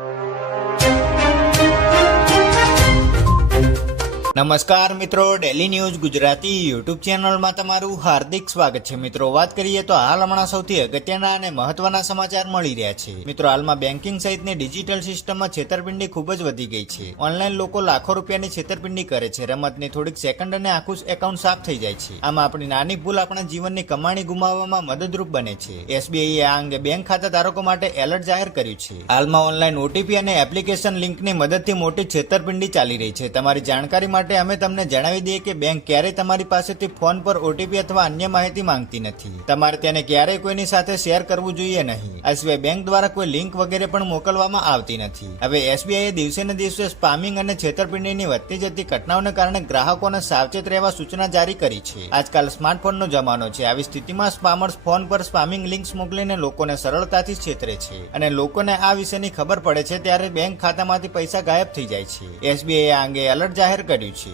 you. નમસ્કાર મિત્રો daily news Gujarati YouTube ચેનલમાં તમારું હાર્દિક સ્વાગત છે. મિત્રો, વાત કરીએ તો હાલ હમણાં સૌથી અગત્યના અને મહત્વના સમાચાર મળી રહ્યા છે. મિત્રો, હાલમાં બેન્કિંગ સહિતની ડિજિટલ સિસ્ટમમાં છેતરપિંડી ખૂબ જ વધી ગઈ છે. ઓનલાઈન લોકો લાખો રૂપિયાની છેતરપિંડી કરે છે. રમતની થોડીક સેકન્ડ અને આખું એકાઉન્ટ સાફ થઈ જાય છે. આમાં આપણી નાની ભૂલ આપણા જીવનની કમાણી ગુમાવવામાં મદદરૂપ બને છે. એસબીઆઈએ આ અંગે બેંક ખાતા ધારકો માટે એલર્ટ જાહેર કર્યું છે. હાલમાં ઓનલાઈન ઓટીપી અને એપ્લિકેશન લિંકની મદદથી મોટી છેતરપિંડી ચાલી રહી છે. તમારી જાણકારી માટે અમે તમને જણાવી દઈએ કે બેંક ક્યારેય તમારી પાસેથી ફોન પર ઓટીપી અથવા અન્ય માહિતી માંગતી નથી. તમારે તેને ક્યારેય કોઈની સાથે શેર કરવું જોઈએ નહીં. આ સિવાય બેંક દ્વારા કોઈ લિંક વગેરે પણ મોકલવામાં આવતી નથી. હવે એસબીઆઈએ દિવસે ને દિવસે સ્પામિંગ અને છેતરપિંડીની વધતી જતી ઘટનાઓને કારણે ગ્રાહકોને સાવચેત રહેવા સૂચના જારી કરી છે. આજકાલ સ્માર્ટફોનનો જમાનો છે. આવી સ્થિતિમાં સ્પામર્સ ફોન પર સ્પામિંગ લિંક્સ મોકલીને લોકોને સરળતાથી છેતરે છે અને લોકોને આ વિશેની ખબર પડે છે ત્યારે બેંક ખાતામાંથી પૈસા ગાયબ થઈ જાય છે. એસબીઆઈ આ અંગે એલર્ટ જાહેર કર્યું 情。